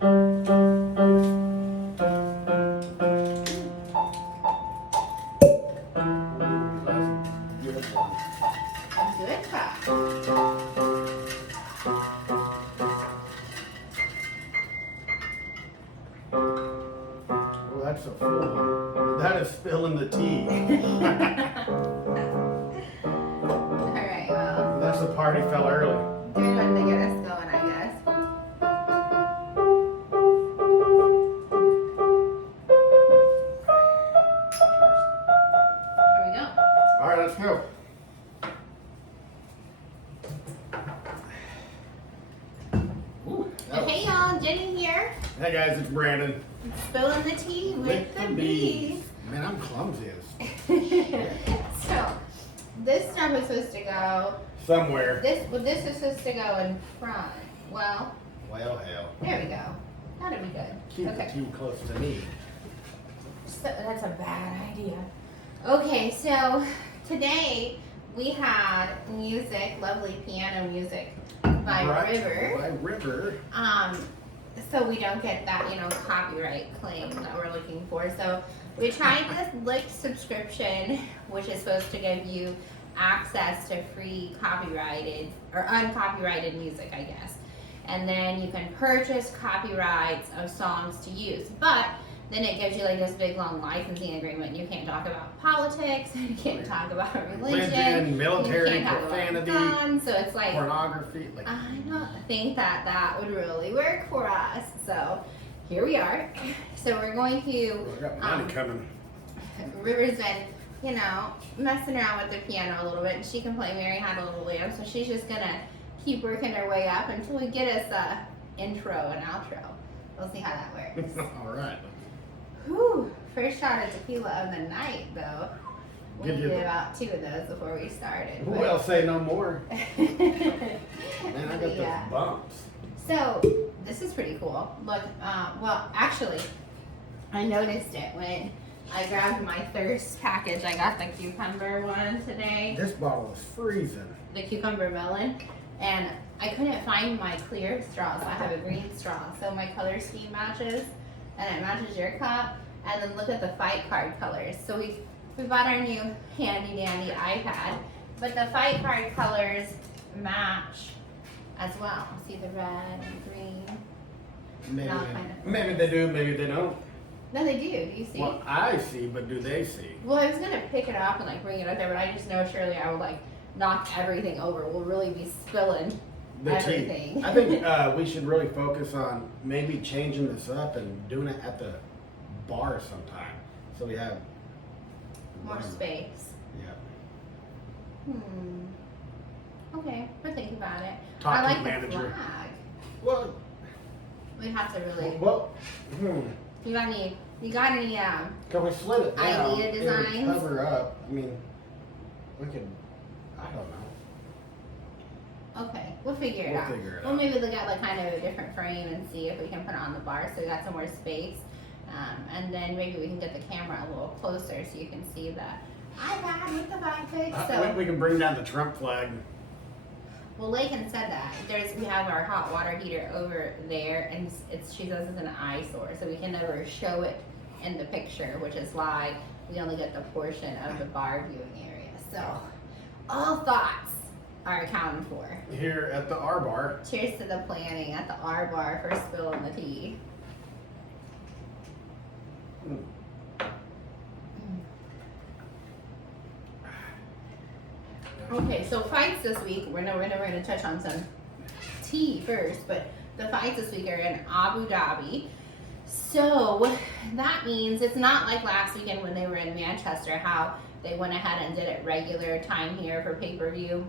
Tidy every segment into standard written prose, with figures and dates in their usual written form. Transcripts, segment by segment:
Good cut. Well, that's a full one. That is spilling the tea. Alright, well, That's the party fell early. good one to get us going, I guess. Here we go. All right, let's go. Ooh, that was- Hey y'all, Jenny here. Hey guys, it's Brandon. Spilling the tea with the bees. Man, I'm clumsy as So, this stuff is supposed to go. somewhere. This is supposed to go in front. Well, Well, hell. there we go. That'll be good. Keep Okay. the tea close to me. So, that's a bad idea. Okay, so today we had music, lovely piano music by Right, River. By River. So we don't get that, copyright claim that we're looking for. So we tried this Lick subscription, which is supposed to give you access to free copyrighted or uncopyrighted music, I guess. And then you can purchase copyrights of songs to use. But then it gives you like this big long licensing agreement. You can't talk about politics, you can't talk about religion, military, you can't talk profanity, about guns. So it's like pornography. Like, I don't think that would really work for us. So here we are. So we're going to, I got money coming. River's been, messing around with the piano a little bit, and she can play Mary Had a Little Lamb, so she's just gonna keep working her way up until we get us a intro and outro. We'll see how that works. All right. Whew, first shot of tequila of the night, though. We Give you did the- about 2 of those before we started. Who else say no more? Man, I got Yeah. those bumps. So this is pretty cool. Look, well, actually, I noticed it when I grabbed my thirst package. I got the cucumber one today, This bottle is freezing. the cucumber melon, and I couldn't find my clear straw, so I have a green straw. So my color scheme matches, and it matches your cup. And then look at the fight card colors. So we bought our new handy dandy iPad, but the fight card colors match as well. See the red and green. Maybe, Not kind of- maybe they do, maybe they don't. No, they do. Do you see? Well, I see, but do they see? Well, I was gonna pick it up and like bring it up there, but I just know surely I will like knock everything over. We'll really be spilling The tea. everything. I think we should really focus on maybe changing this up and doing it at the bar sometime. So we have More space. Yeah. Okay, we'll think about it. Talk I to like the the manager. flag. Well, We have to really. well, You got any? Can we slit it down? Idea It would designs? cover up. I mean, we could. I don't know. Okay, we'll figure it We'll out. figure it We'll out. maybe look at like kind of a different frame and see if we can put it on the bar so we got some more space. And then maybe we can get the camera a little closer so you can see the iPad with the vibe pic. So, We can bring down the Trump flag. well, Lakin said that we have our hot water heater over there, and she says it's an eyesore, so we can never show it in the picture, which is why we only get the portion of the bar viewing area. So, all thoughts are accounted for. Here at the R Bar. Cheers to the planning at the R Bar for Spillin the TEA. Okay, so fights this week. We're never going to touch on some tea first, but the fights this week are in Abu Dhabi. So that means it's not like last weekend when they were in Manchester, how they went ahead and did it regular time here for pay-per-view.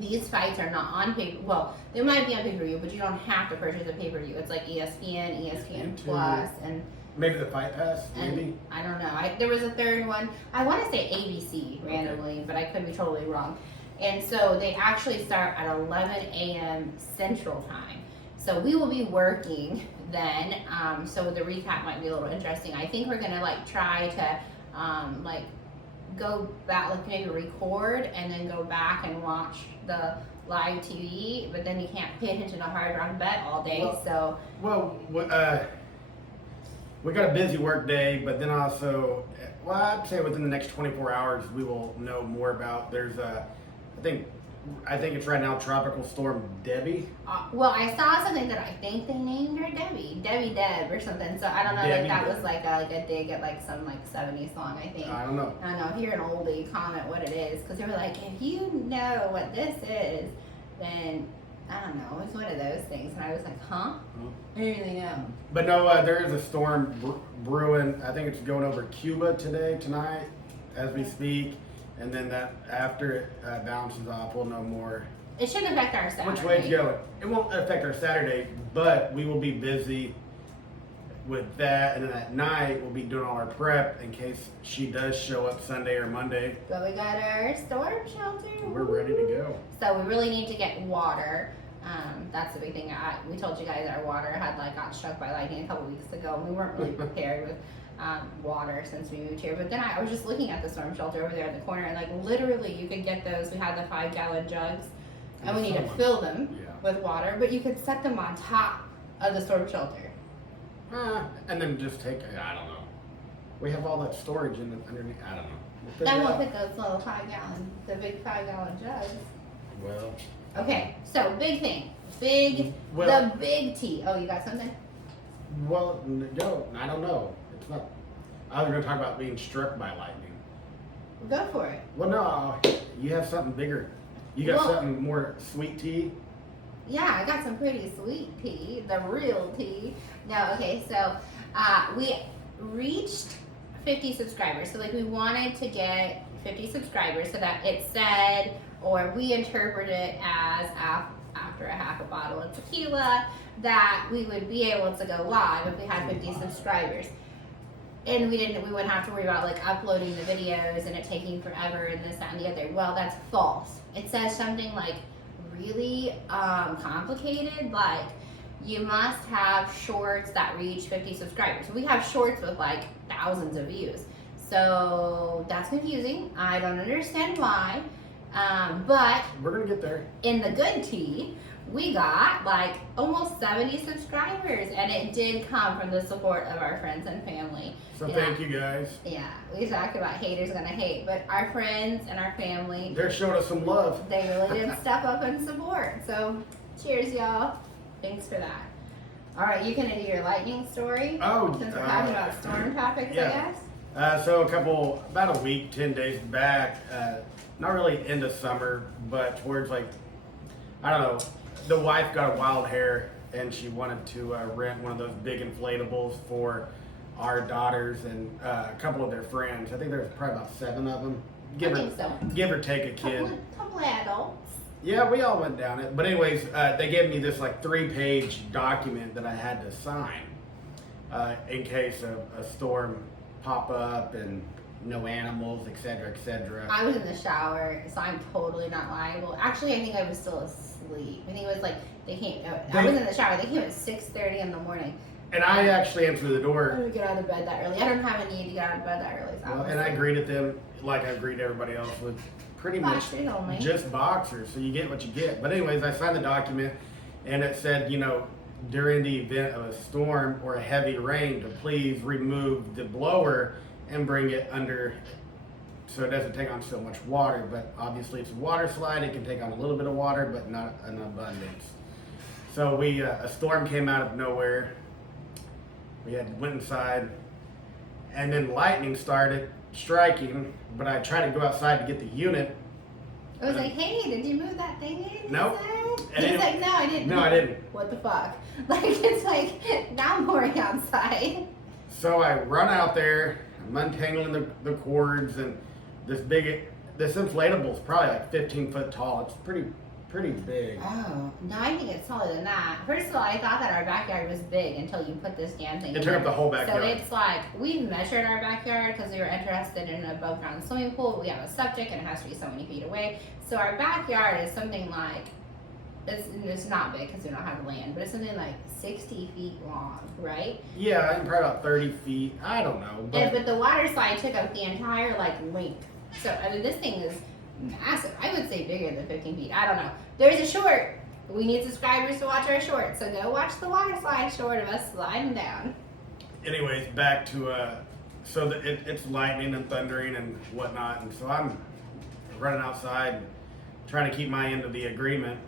These fights are not on pay. Well, they might be on pay-per-view, but you don't have to purchase a pay-per-view. It's like ESPN, ESPN Plus, and Maybe the Fight Pass. Maybe. I don't know. There was a third one. I want to say ABC randomly, but I could be totally wrong. And so they actually start at 11 a.m. Central Time. So we will be working then. So the recap might be a little interesting. I think we're gonna try to go back, maybe record and then go back and watch the live TV, but then you can't pay attention to Hard Rock Bet all day. Well, we got a busy work day, but then also, well, I'd say within the next 24 hours, we will know more about. There's I think it's right now Tropical Storm Debbie. Well, I saw something that I think they named her Debbie Deb or something. So I don't know if that was like a dig at like some like 70s song. I think. I don't know. If you're an oldie, comment what it is, because they were like, if you know what this is, then I don't know. It's one of those things, and I was like, huh? I didn't really know. But no, there is a storm brewing. I think it's going over Cuba tonight, as we speak. And then that after it bounces off, we'll know more. It shouldn't affect our Saturday. Which way it's going. It won't affect our Saturday, but we will be busy with that. And then at night, we'll be doing all our prep in case she does show up Sunday or Monday. But we got our storm shelter. We're ready to go. So we really need to get water. That's the big thing. We told you guys our water had got struck by lightning a couple weeks ago, and we weren't really prepared with water since we moved here. But then I was just looking at the storm shelter over there in the corner, and literally you could get those. We had the 5-gallon jugs, and we need to fill them with water, but you could set them on top of the storm shelter. And then just take, I don't know. We have all that storage underneath, I don't know. Then we'll put those little the big 5-gallon jugs. Well. Okay, so big thing. The big T. Oh, you got something? Well, no, I don't know. It's not. I was going to talk about being struck by lightning. Go for it. Well, no, you have something bigger. You got something more sweet tea? Yeah, I got some pretty sweet tea, the real tea. No, okay, so we reached 50 subscribers. So we wanted to get 50 subscribers so that it said, or we interpret it as after a half a bottle of tequila, that we would be able to go live if we had 50 subscribers. And we wouldn't have to worry about uploading the videos and it taking forever and this, that, and the other. Well, that's false. It says something really complicated, you must have shorts that reach 50 subscribers. We have shorts with thousands of views. So that's confusing. I don't understand why. But we're gonna get there. In the good tea, we got almost 70 subscribers, and it did come from the support of our friends and family. So thank you guys. Yeah, we talked about haters gonna hate, but our friends and our family, they're showing us some love. They really did step up and support. So cheers, y'all. Thanks for that. All right, you can do your lightning story. Oh, since we're talking about storm topics, I guess. So about a week, 10 days back, not really into summer, but towards I don't know, the wife got a wild hair and she wanted to rent one of those big inflatables for our daughters and a couple of their friends. I think there's probably about 7 of them. Give or take a kid. Couple adults. Yeah, we all went down it. But anyways, they gave me this 3-page document that I had to sign in case a storm pop up and no animals, etc., etc. I was in the shower, so I'm totally not liable. Actually, I think I was still asleep. I think it was I was in the shower. They came at 6:30 in the morning. And I actually answered the door. I don't get out of bed that early. I don't have a need to get out of bed that early. So and I greeted them like I greet everybody else with pretty much just boxers. So you get what you get. But anyways, I signed the document, and it said, during the event of a storm or a heavy rain, to please remove the blower and bring it under so it doesn't take on so much water. But obviously it's a water slide. It can take on a little bit of water, but not an abundance. So a storm came out of nowhere. We went inside, and then lightning started striking, but I tried to go outside to get the unit. I was hey, did you move that thing in? Nope. He's no, I didn't. No, I didn't. What the fuck? It's now I'm pouring outside. So I run out there, I'm untangling the cords, and this inflatable is probably 15 foot tall. It's pretty big. Oh, no, I think it's taller than that. First of all, I thought that our backyard was big until you put this damn thing in. It turned up the whole backyard. So it's we measured our backyard because we were interested in an above ground swimming pool. We have a septic and it has to be so many feet away. So our backyard is something it's not big because we don't have land, but it's something 60 feet long, right? Yeah, probably about 30 feet. I don't know. But the water slide took up the entire length. So this thing is massive. I would say bigger than 15 feet. I don't know. There's a short. We need subscribers to watch our short, so go watch the water slide short of us sliding down. Anyways, back to it's lightning and thundering and whatnot, and so I'm running outside trying to keep my end of the agreement.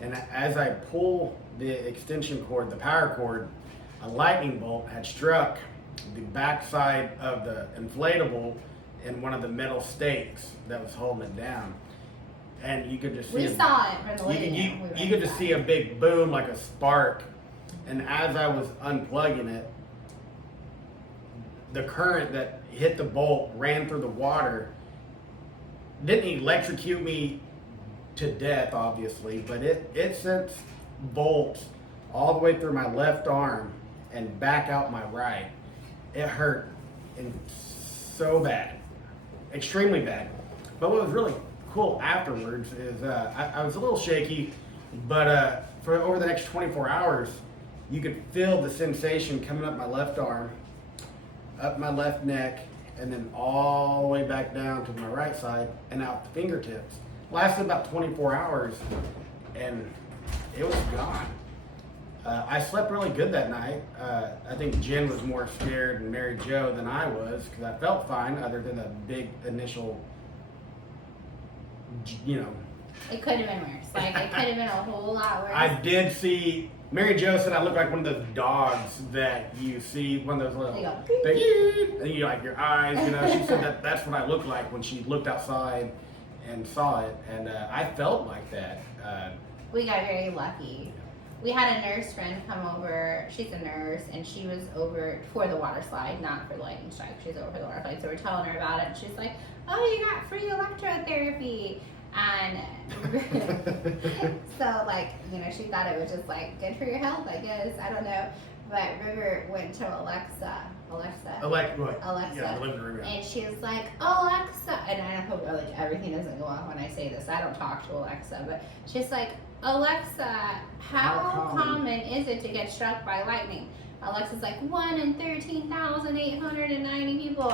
And as I pull the extension cord, the power cord, a lightning bolt had struck the backside of the inflatable and one of the metal stakes that was holding it down. And you could just see saw it from the way you could just see a big boom, like a spark. And as I was unplugging it, the current that hit the bolt ran through the water. Didn't electrocute me to death, obviously, but it sent bolts all the way through my left arm and back out my right. It hurt and so bad, extremely bad. But what was really cool afterwards is I was a little shaky, but for over the next 24 hours, you could feel the sensation coming up my left arm, up my left neck, and then all the way back down to my right side and out the fingertips. Lasted about 24 hours, and it was gone. I slept really good that night. I think Jen was more scared and Mary Jo than I was because I felt fine other than a big initial, It could have been worse. Like, it could have been a whole lot worse. I did see, Mary Jo said I looked like one of those dogs that you see, one of those little, and you like your eyes, She said that's what I looked like when she looked outside and saw it, and I felt like that. We got very lucky. We had a nurse friend come over. She's a nurse, and she was over for the water slide, not for the lightning strike. She's over for the water slide, so we're telling her about it, and she's like, "Oh, you got free electrotherapy." And so, she thought it was just good for your health, I guess. I don't know. But River went to Alexa. Yeah, the living room. Yeah. And she was like, "Alexa," and I hope everything doesn't go off when I say this. I don't talk to Alexa, but she's like, "Alexa, how common is it to get struck by lightning?" Alexa's like, 1 in 13,890 people.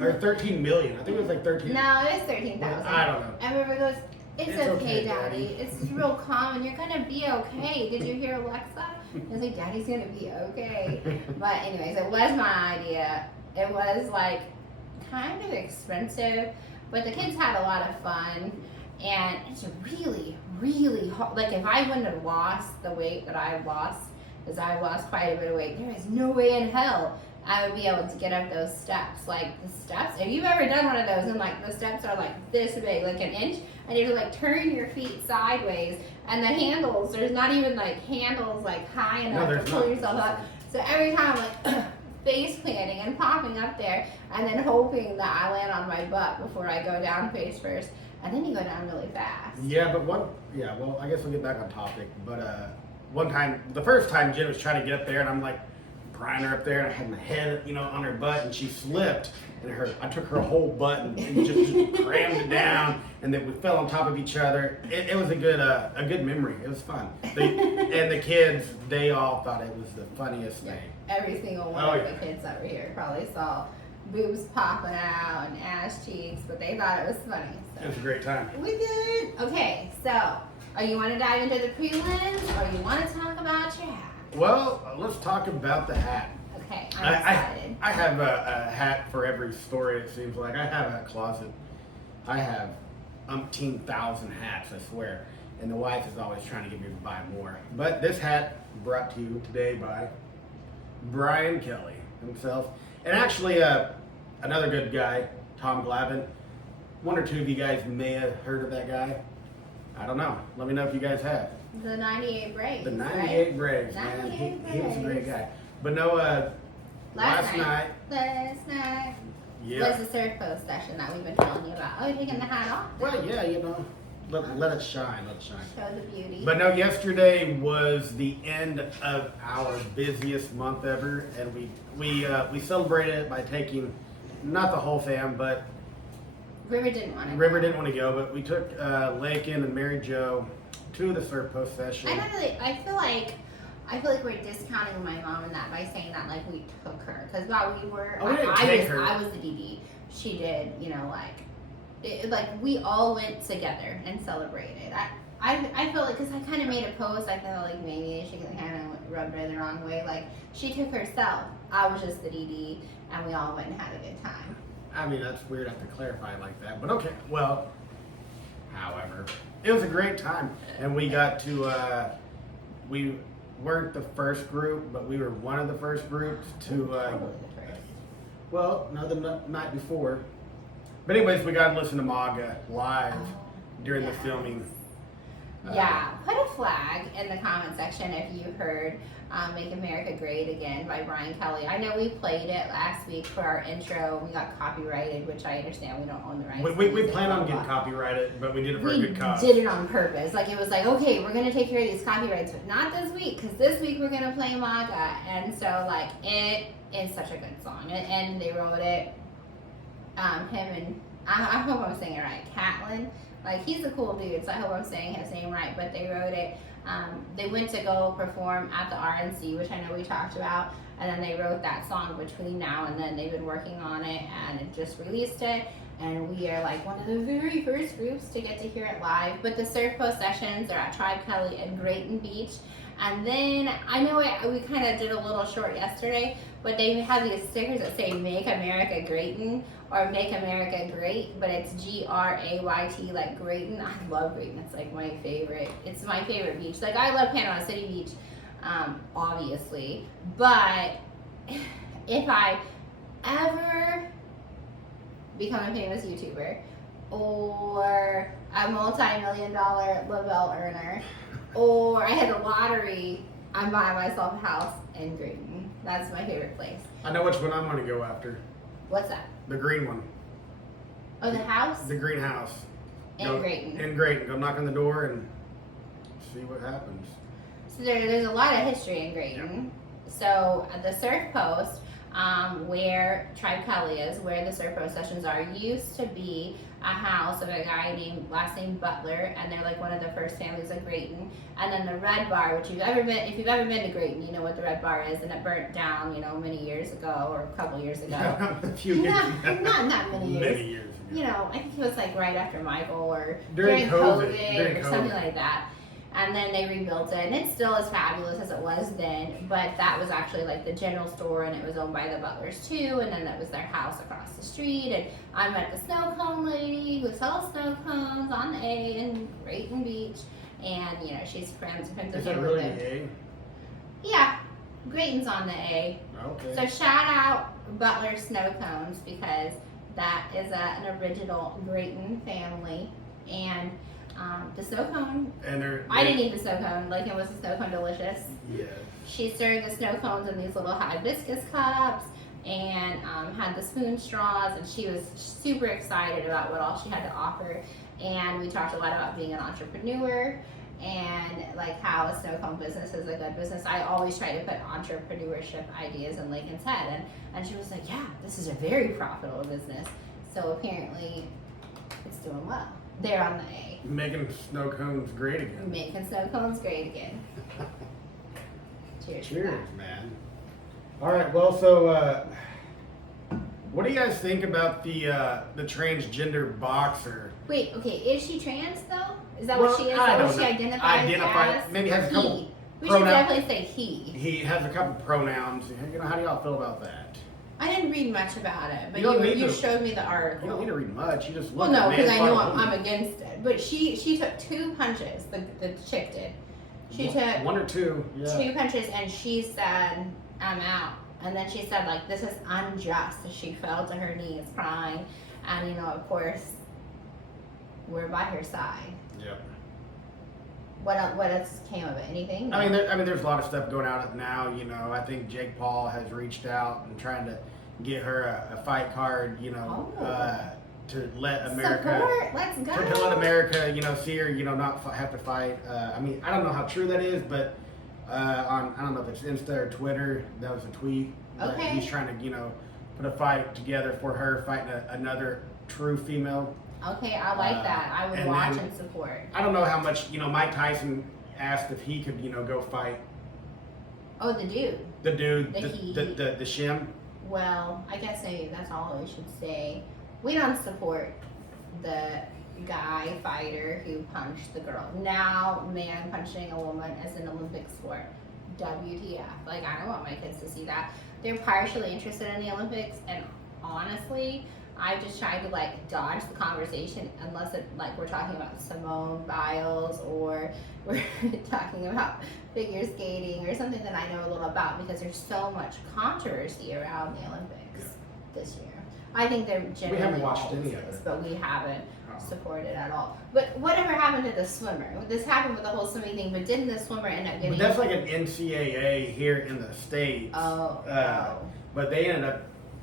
Or 13 million. I think it was like 13. No, it was 13,000. I don't know. And River goes, it's okay, Daddy. It's real common. You're going to be okay. Did you hear Alexa? I was like, Daddy's going to be okay. But anyways, it was my idea. It was kind of expensive, but the kids had a lot of fun. And it's really, really hard. If I wouldn't have lost the weight that I lost, because I lost quite a bit of weight, there is no way in hell I would be able to get up those steps. The steps, if you've ever done one of those and the steps are this big, an inch, and you have to turn your feet sideways, and the handles, there's not even handles high enough to pull yourself up. So every time I'm face planting and popping up there, and then hoping that I land on my butt before I go down face first, and then you go down really fast. Yeah, but well, I guess we'll get back on topic, but one time, the first time Jen was trying to get up there, and I'm prying her up there, and I had my head, on her butt, and she slipped, and I took her whole butt and just crammed it down, and then we fell on top of each other. It was a good memory. It was fun. And the kids, they all thought it was the funniest thing. Every single one of the kids over here probably saw boobs popping out and ass cheeks, but they thought it was funny. So. It was a great time. We did. Okay, so. You want to dive into the prelims, or you want to talk about your hat? Well, let's talk about the hat. Okay, I'm excited. I have a hat for every story, it seems like. I have a closet. I have umpteen thousand hats, I swear. And the wife is always trying to get me to buy more. But this hat brought to you today by Brian Kelly himself. And actually, another good guy, Tom Glavin. One or two of you guys may have heard of that guy. I don't know. Let me know if you guys have. The 98 Braves. The 98 Braves, man. He was a great guy. But no, last night. Yeah. Was the surf post session that we've been telling you about. Oh, you're taking the hat off? Well, yeah, let it shine. Let it shine. Show the beauty. But no, yesterday was the end of our busiest month ever, and we celebrated it by taking, not the whole fam, but River didn't want to go, but we took Lakin and Mary Jo to the surf post session. I feel like we're discounting my mom in that by saying that we took her, because while we were, I was the DD. She did like we all went together and celebrated. I feel like, because I kind of made a post, I felt like maybe she kind of rubbed her the wrong way. Like, she took herself. I was just the DD, and we all went and had a good time. I mean, that's weird to have to clarify it like that, but okay. Well, however, it was a great time, and we got to, we weren't the first group, but we were one of the first groups to, Probably the first. well, no, the night before. But anyways, we got to listen to MAGA live during the filming. Yeah, put a flag in the comment section if you heard Make America Great Again by Brian Kelly. I know we played it last week for our intro. We got copyrighted, which I understand we don't own the rights. We plan on getting copyrighted, but we did it for a good cause. We did it on purpose. Like, it was like, okay, we're going to take care of these copyrights, but not this week, because this week we're going to play MAGA. And so, like, it is such a good song. And they wrote it, him and, I hope I'm saying it right, Catlin. Like, he's a cool dude, so I hope I'm saying his name right, but they wrote it. They went to go perform at the RNC, which I know we talked about, and then they wrote that song between now and then. They've been working on it, and it just released it, and we are like one of the very first groups to get to hear it live. But the Surf Post sessions are at Tribe Kelly in Grayton Beach, and then I know we kind of did a little short yesterday, but they have these stickers that say Make America Grayton or Make America Great, but it's Grayt, like Grayton. I love Grayton. It's like my favorite. It's my favorite beach. Like, I love Panama City Beach, obviously, but if I ever become a famous YouTuber or a multi-million-dollar Lavelle earner, or I hit a lottery, I'm buying myself a house in Grayton. That's my favorite place. I know which one I'm going to go after. What's that? The green one. Oh, the house? The greenhouse. In Grayton. In Grayton. Go knock on the door and see what happens. So there's a lot of history in Grayton. Yep. So the Surf Post, where Tribe Kelly is, where the Surf Post sessions are, used to be a house of a guy last name Butler, and they're like one of the first families of Grayton. And then the Red Bar, which if you've ever been to Grayton, you know what the Red Bar is, and it burnt down, many years ago, or a couple years ago. A few years ago. Not many years. Many years ago. I think it was like right after Michael, or during COVID, or something like that. And then they rebuilt it, and it's still as fabulous as it was then, but that was actually like the general store, and it was owned by the Butlers too, and then that was their house across the street. And I met the snow cone lady who sells snow cones on the A in Grayton Beach, and she's friends with Is that really the A? Yeah, Grayton's on the A. Okay. So shout out Butler Snow Cones, because that is an original Grayton family, and the snow cone. I didn't eat the snow cone. Like, it was the snow cone delicious? Yes. She served the snow cones in these little hibiscus cups, and had the spoon straws, and she was super excited about what all she had to offer. And we talked a lot about being an entrepreneur, and like how a snow cone business is a good business. I always try to put entrepreneurship ideas in Lincoln's head, and she was like, yeah, this is a very profitable business. So apparently it's doing well. They're on the A. Making snow cones great again. Making snow cones great again. Cheers. Cheers, man. All right, well, so what do you guys think about the transgender boxer? Wait, okay, is she trans though? Is that what she is? I don't Is she know. identifies as? Maybe has a couple He. We pronouns. should definitely say he. He has a couple pronouns. How do y'all feel about that? I didn't read much about it, but You showed me the article. You don't need to read much. You just Well, look no, at because I know woman. I'm against it. But she took 2 punches. The chick did. She took one or two. Yeah. 2 punches, and she said, "I'm out." And then she said, like, "This is unjust." And she fell to her knees, crying. And of course, we're by her side. Yep. What else came of it? Anything? I mean, there's a lot of stuff going out now. I think Jake Paul has reached out and trying to get her a fight card. To let America support. Let's go. To let America, see her, not have to fight. I mean, I don't know how true that is, but I don't know if it's Insta or Twitter. That was a tweet. Okay. He's trying to, put a fight together for her fighting another true female. Okay, I like that. I would watch and support. I don't know how much, Mike Tyson asked if he could, go fight. Oh, the dude. The dude, The Shim. Well, I guess maybe that's all we should say. We don't support the guy fighter who punched the girl. Now, man punching a woman is an Olympic sport. WTF. Like, I don't want my kids to see that. They're partially interested in the Olympics, and honestly, I just tried to like dodge the conversation unless it like we're talking about Simone Biles or we're talking about figure skating or something that I know a little about, because there's so much controversy around the Olympics this year. I think they're generally We haven't watched any of this, it. but we haven't supported it at all. But whatever happened to the swimmer? This happened with the whole swimming thing, but didn't the swimmer end up getting? But that's like an NCAA here in the States. But they ended up,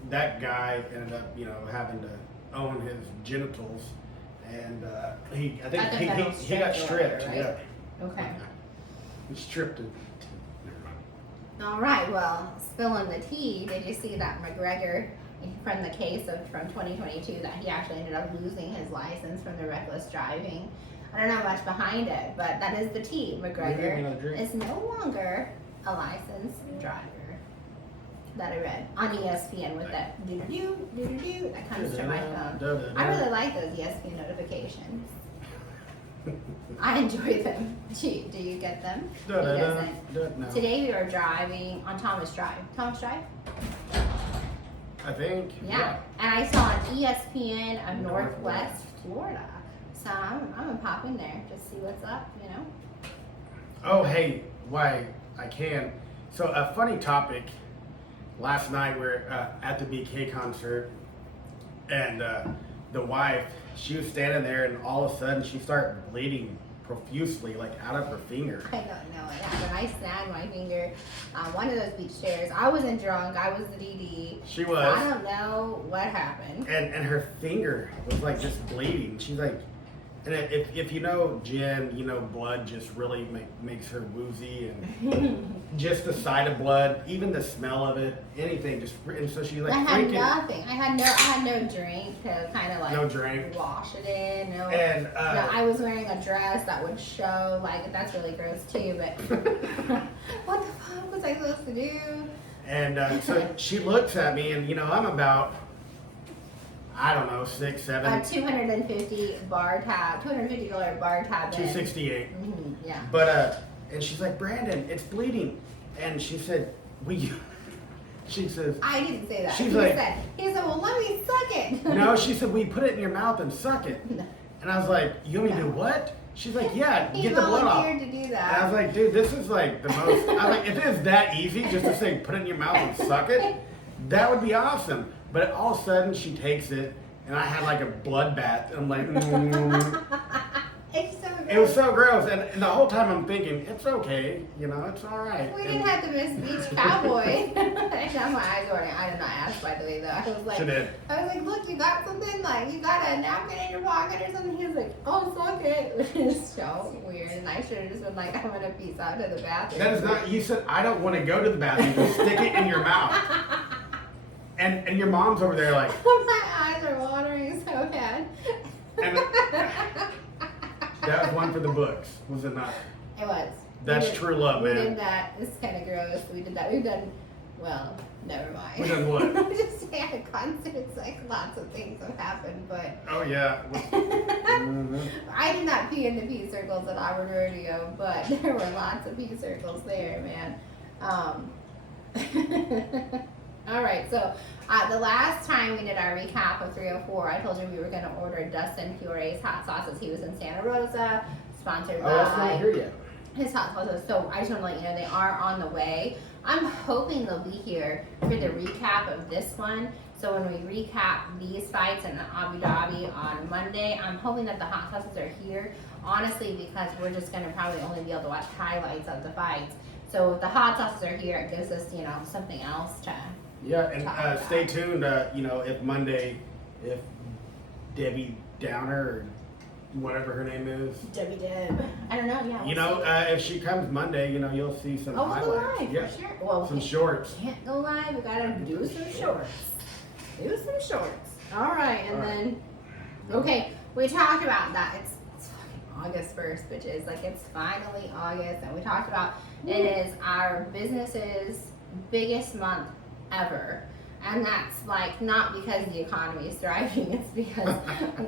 that guy ended up, you know, having to own his genitals, and I think he got stripped. Right? Yeah. Okay. He stripped him. All right. Well, spilling the tea. Did you see that McGregor, from the case from 2022, that he actually ended up losing his license from the reckless driving? I don't know much behind it, but that is the tea. McGregor is no longer a licensed driver. That I read on ESPN with that do that comes to my phone. I really like those ESPN notifications. I enjoy them. Do you get them? He doesn't. No. Today we were driving on Thomas Drive. Thomas Drive? I think. Yeah. And I saw an ESPN of Northwest Florida. So I'm gonna pop in there, just see what's up, you know? Oh, hey, why I can. So a funny topic. Last night we were at the BK concert, and the wife, she was standing there, and all of a sudden she started bleeding profusely, like out of her finger. I don't know what happened. I snagged my finger on one of those beach chairs. I wasn't drunk. I was the DD. She was. I don't know what happened. And her finger was like just bleeding. She's like, and if you know Jen, you know blood just really makes her woozy, and just the sight of blood, even the smell of it, anything, just, and so she like I had freaking. nothing. I had no drink to kind of like No drink. wash it in. No. And no, I was wearing a dress that would show, like, that's really gross too, but what the fuck was I supposed to do? And so she looks at me, and you know I'm about, I don't know, 6, 7. $250 bar tab, $250 bar tab. 268. Yeah. But and she's like, Brandon, it's bleeding, and she said, she says, I didn't say that. She's he like, said, well, let me suck it. No, she said, we put it in your mouth and suck it. And I was like, you want me to do what? She's like, yeah, get the blood off. He volunteered to do that. And I was like, dude, this is like the most. I was like, if it was that easy just to say, put it in your mouth and suck it, that would be awesome. But all of a sudden, she takes it, and I had like a bloodbath. And I'm like, It's so gross. It was so gross. And the whole time I'm thinking, it's okay, you know, it's all right. We didn't have to miss Beach Cowboy. I got my eyes watering. I did not ask, by the way, though. I was like, She did. I was like, look, you got something? Like, you got a napkin in your pocket or something? He was like, oh, suck it. Which is so weird. And I should have just been like, I'm going to peace out to the bathroom. That is not, you said, I don't want to go to the bathroom. Just stick it in your mouth. And your mom's over there like. My eyes are watering so bad. And that was one for the books, was it not? It was. That's true love, man. We did that. It's kind of gross. We did that. We've done, well, never mind. We done what? I'm just saying at concerts, like lots of things have happened, but. Oh, yeah. I did not pee in the pee circles at Auburn Rodeo, but there were lots of pee circles there, man. All right, so the last time we did our recap of 304, I told you we were going to order Dustin Pure's hot sauces. He was in Santa Rosa, sponsored by that's not here yet. his hot sauces. So I just want to let you know they are on the way. I'm hoping they'll be here for the recap of this one. So when we recap these fights in Abu Dhabi on Monday, I'm hoping that the hot sauces are here. Honestly, because we're just going to probably only be able to watch highlights of the fights. So if the hot sauces are here, it gives us, you know, something else to. Yeah, and stay tuned. You know, if Monday, if Debbie Downer or whatever her name is, Debbie Deb. I don't know. Yeah. you know, if she comes Monday, you know, you'll see some we'll go highlights. live Yeah, for sure. Well, some shorts. Can't go live. We gotta do some shorts. Do some shorts. All right, and then okay, we talked about that. It's fucking August 1st, bitches. Like it's finally August, and we talked about it is our business's biggest month ever. And that's like not because the economy is thriving, it's because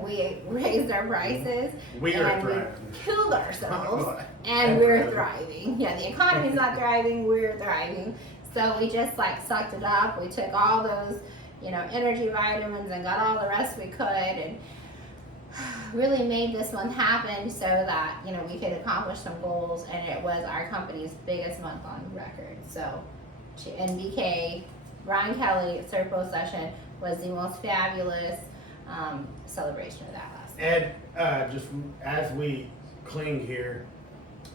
we raised our prices. We are thriving. We killed ourselves and we're thriving. Yeah, the economy's not thriving, we're thriving. So we just like sucked it up. We took all those, energy vitamins and got all the rest we could and really made this month happen so that, we could accomplish some goals, and it was our company's biggest month on record. So NBK, Brian Kelly Circle Session was the most fabulous celebration of that last night. And just as we cling here,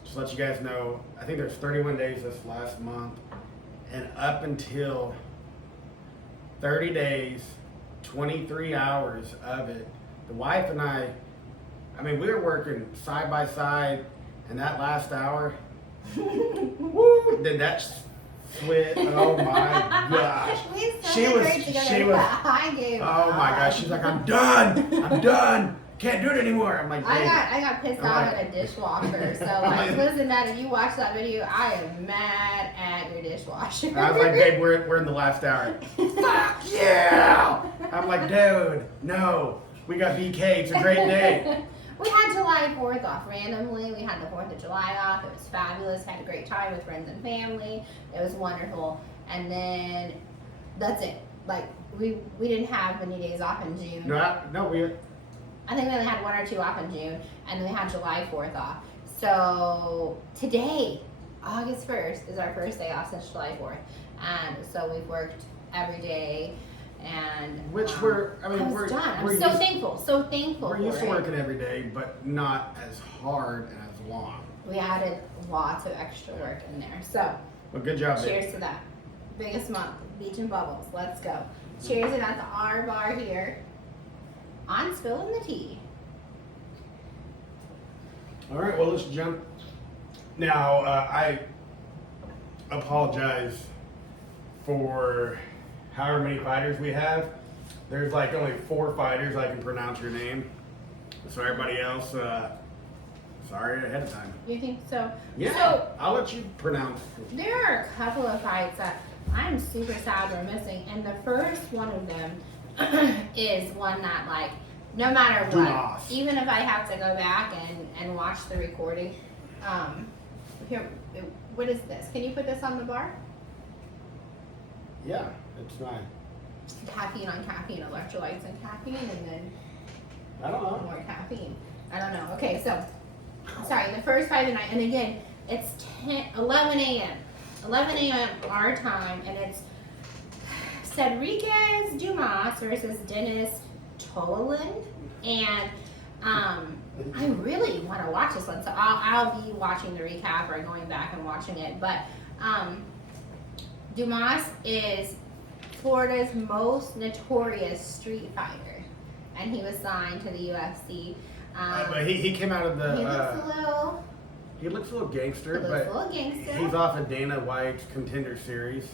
just to let you guys know, I think there's 31 days this last month, and up until 30 days, 23 hours of it, the wife and I mean, we were working side by side, and that last hour, woo, then that sweat, oh my gosh. She was, oh my gosh, she's like, I'm done, can't do it anymore. I'm like, I got pissed off at a dishwasher, so like, listen, Dad, if you watch that video, I am mad at your dishwasher. I was like, babe, we're in the last hour. Fuck yeah! I'm like, dude, no, we got BK, it's a great day. We had July 4th off randomly. We had the 4th of July off. It was fabulous. Had a great time with friends and family. It was wonderful. And then that's it. Like we didn't have many days off in June. No, I think we only had 1 or 2 off in June, and then we had July 4th off. So today, August 1st, is our first day off since July 4th. And so we've worked every day. And which we're done. I'm so thankful. We're used to working every day, but not as hard and as long. We added lots of extra work in there. So, well, good job. Cheers to that. Biggest month, Beach and Bubbles. Let's go. Cheers it at the R bar here on Spillin the TEA. All right, well, let's jump. Now, I apologize for however many fighters we have. There's like only 4 fighters I can pronounce your name. So everybody else, sorry ahead of time. You think so? Yeah, so, I'll let you pronounce. There are a couple of fights that I'm super sad we're missing. And the first one of them is one that, like, no matter what, even if I have to go back and watch the recording, here, what is this? Can you put this on the bar? Yeah, it's fine. Caffeine on caffeine, electrolytes and caffeine, and then I don't know. More caffeine. I don't know. Okay, so sorry, the first fight of the night, and again, it's 11 a.m. 11 a.m. our time, and it's Cedriquez Dumas versus Dennis Toland, and I really want to watch this one, so I'll be watching the recap or going back and watching it, but Dumas is Florida's most notorious street fighter, and he was signed to the UFC. But he came out of the. He looks a little gangster, but he's off of Dana White's Contender Series.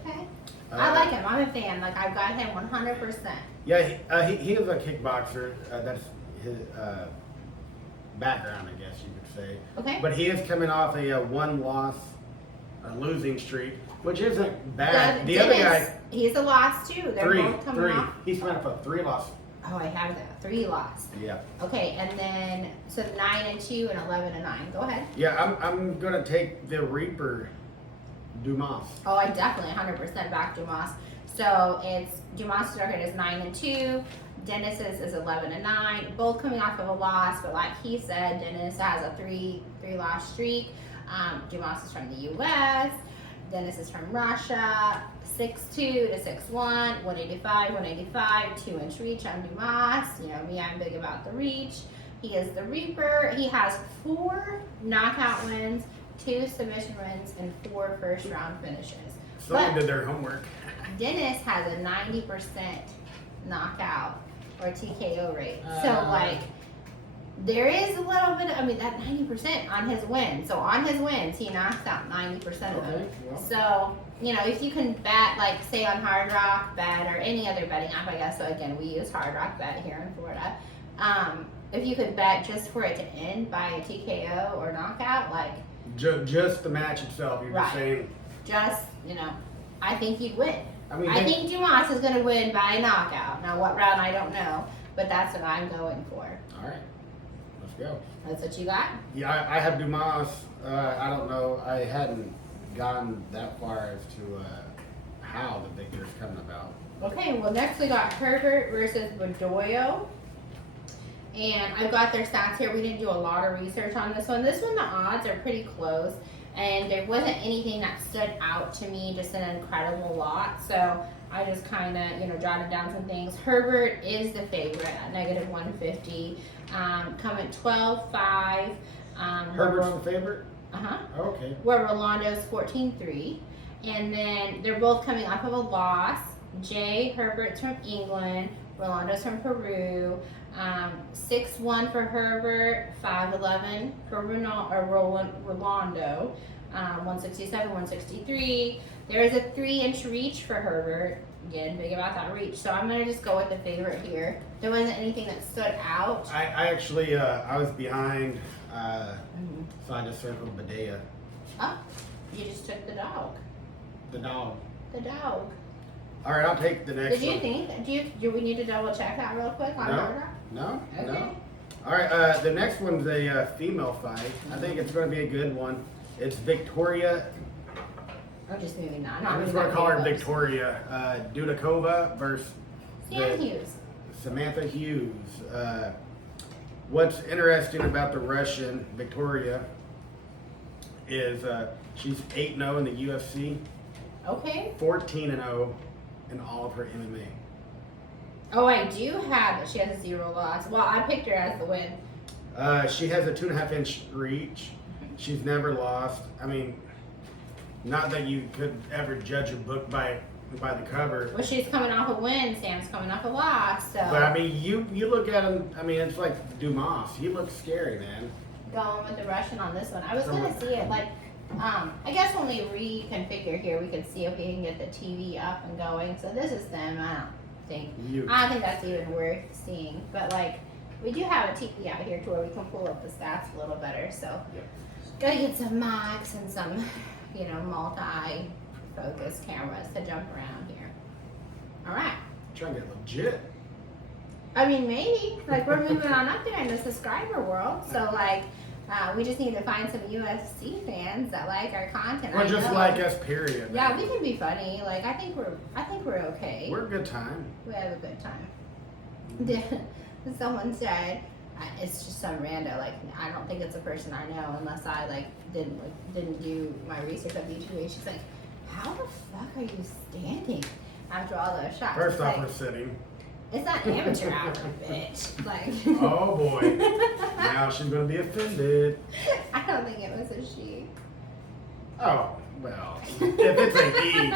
Okay. I like him. I'm a fan. Like, I've got him 100%. Yeah, he is a kickboxer. That's his background, I guess you could say. Okay. But he is coming off a 1-loss losing streak, which isn't bad. The other guy, he's a loss too. They're both coming off. He's coming off a 3-loss. Oh, I have that. 3 loss. Yeah. Okay, and then so 9-2 and 11-9. Go ahead. Yeah, I'm gonna take the Reaper, Dumas. Oh, I definitely 100% back Dumas. So it's Dumas' record is 9-2. Dennis's is 11-9. Both coming off of a loss, but like he said, Dennis has a 3-loss streak. Dumas is from the U.S. Dennis is from Russia. 6'2" to 6'1", 185, 185, 2-inch reach on Dumas. You know me, I'm big about the reach. He is the Reaper. He has 4 knockout wins, 2 submission wins, and 4 first-round finishes. Someone did their homework. Dennis has a 90% knockout or TKO rate. So, like, there is a little bit, that 90% on his wins. So, on his wins, he knocks out 90% of them. Yeah. So, if you can bet, like, say on Hard Rock Bet or any other betting app, I guess. So, again, we use Hard Rock Bet here in Florida. If you could bet just for it to end by a TKO or knockout, like... Just the match itself, you're just saying... Just, I think you'd win. I think Dumas is going to win by a knockout. Now, what round, I don't know. But that's what I'm going for. All right. Let's go. That's what you got? Yeah, I have Dumas. I don't know. I hadn't gone that far as to how the victor's coming about. Okay, well, next we got Herbert versus Bedoya. And I've got their stats here. We didn't do a lot of research on this one. This one, the odds are pretty close. And there wasn't anything that stood out to me, just an incredible lot. So I just kind of, jotted down some things. Herbert is the favorite at -150. Coming 12-5. Herbert's the favorite? Uh-huh. Okay. Where Rolando's 14-3. And then they're both coming off of a loss. Jay Herbert's from England. Rolando's from Peru. 6'1" for Herbert, 5'11" for Rolando, 167, 163. There is a 3-inch reach for Herbert. Again, big about that reach. So I'm going to just go with the favorite here. There wasn't anything that stood out. I actually, I was behind, so I just circled Bedoya. Oh, you just took the dog. The dog. The dog. All right, I'll take the next one. Do we need to double check that real quick on Herbert? No. Okay. No. All right, the next one's a female fight. I think it's going to be a good one. It's Victoria. Or just maybe not. I'm just going to call her Victoria Dudakova versus Samantha Hughes. What's interesting about the Russian Victoria is she's 8-0 in the UFC. Okay. 14-0 in all of her MMA. Oh, I do have it. She has a 0 loss. Well, I picked her as the win. She has a 2.5-inch reach. She's never lost. I mean, not that you could ever judge a book by the cover. Well, she's coming off a win. Sam's coming off a loss. So. But I mean, you look at him. I mean, it's like Dumas. He looks scary, man. Going with the Russian on this one. I was gonna see it like. I guess when we reconfigure here, we could see if we can get the TV up and going. So this is them. I don't think that's even worth seeing. But like, we do have a TV out here to where we can pull up the stats a little better. So, gotta get some mics and some, multi-focus cameras to jump around here. All right. Trying to get legit. I mean, maybe. Like, we're moving on up there in the subscriber world. So like. We just need to find some UFC fans that like our content. Or just like us, period. Yeah, we can be funny. Like I think we're okay. We're a good time. We have a good time. Someone said it's just some rando. Like I don't think it's a person I know unless I like didn't do my research of YouTube. She's like, how the fuck are you standing after all those shots? First off, we're sitting. It's not amateur hour, bitch. Like. Oh boy. Now she's gonna be offended. I don't think it was a she. Oh well, if it's a he.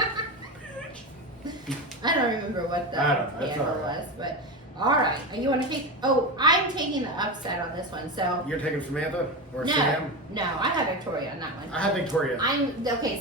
I don't remember what the handle was, but all right. You want to take? Oh, I'm taking the upset on this one. So you're taking Samantha or Sam? No, I have Victoria on that one. I have Victoria.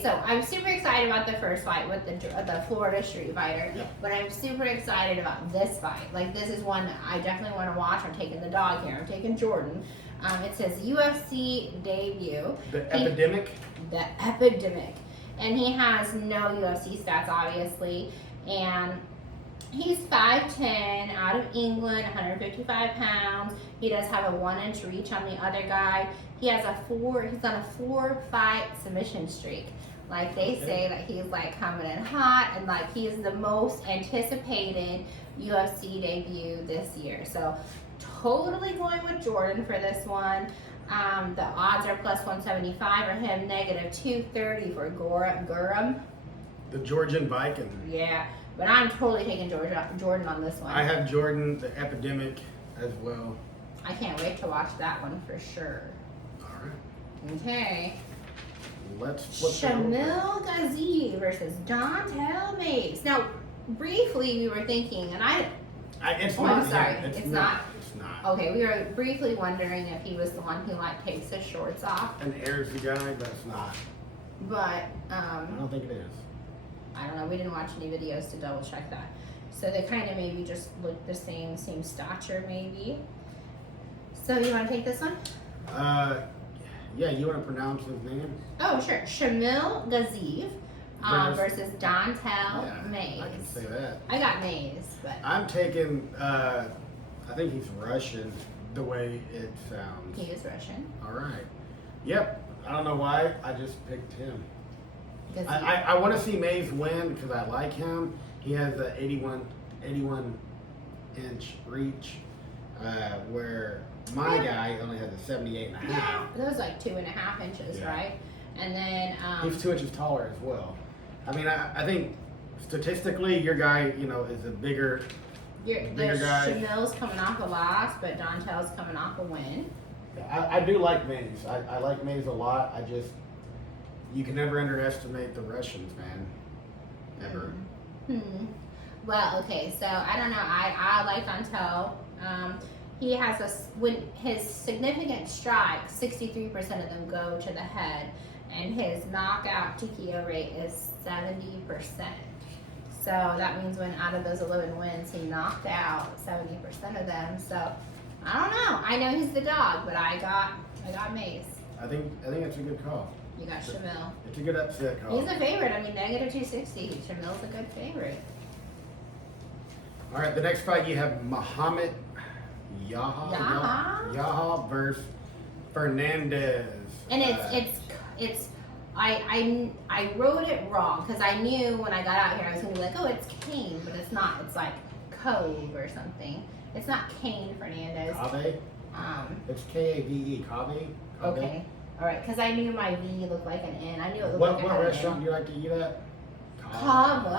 So I'm super excited about the first fight with the Florida Street Fighter, but I'm super excited about this fight. Like this is one that I definitely want to watch. I'm taking the dog here. I'm taking Jordan. It says UFC debut. The Epidemic. The Epidemic, and he has no UFC stats, obviously, and. He's 5'10", out of England, 155 pounds. He does have a 1-inch reach on the other guy. He's on a 4-fight submission streak. Like they say that he's like coming in hot and like he is the most anticipated UFC debut this year. So totally going with Jordan for this one. The odds are plus 175 for him, negative 230 for Guram. The Georgian Viking. Yeah. But I'm totally taking Jordan on this one. I have Jordan, the Epidemic, as well. I can't wait to watch that one for sure. All right. Okay. Let's flip Shamil Ghazi versus Dontel Mace. Now, briefly, we were thinking, and it's not. Okay, we were briefly wondering if he was the one who like takes his shorts off. And airs the guy, but it's not. But I don't think it is. I don't know. We didn't watch any videos to double check that. So they kind of maybe just look the same stature maybe. So you want to take this one? Yeah, you want to pronounce his name? Oh, sure. Shamil Ghazi. versus Dontel Mays. I can say that. I got Mays, but I'm taking. I think he's Russian. The way it sounds. he is Russian. All right. Yep. I don't know why. I just picked him. Because I want to see Mays win because I like him. He has an 81 inch reach, where my guy only has a 78 and a half. That was like 2.5 inches, right? And then He's 2 inches taller as well. I mean, I think statistically, your guy, is a bigger guy. Shamil's coming off a loss, but Dontel's coming off a win. I do like Mays. I like Mays a lot. You can never underestimate the Russians, man. Never. Well, okay, so I don't know. I like Dontel. He has when his significant strikes, 63% of them go to the head, and his knockout TKO rate is 70%. So that means when out of those 11 wins, he knocked out 70% of them. So I don't know. I know he's the dog, but I got Mace. I think it's a good call. You got Shamil. It's a good upset call. He's a favorite. I mean, -260. Shamil's a good favorite. All right, the next fight you have Muhammad Yaha versus Fernandez. And it's I wrote it wrong because I knew when I got out here I was gonna be like, oh, it's Kane, but it's not. It's like Cove or something. It's not Kane Fernandez. Cave? It's Kave. Cave? Okay. All right, because I knew my V looked like an N. I knew it looked like What restaurant do you like to eat at? Kava.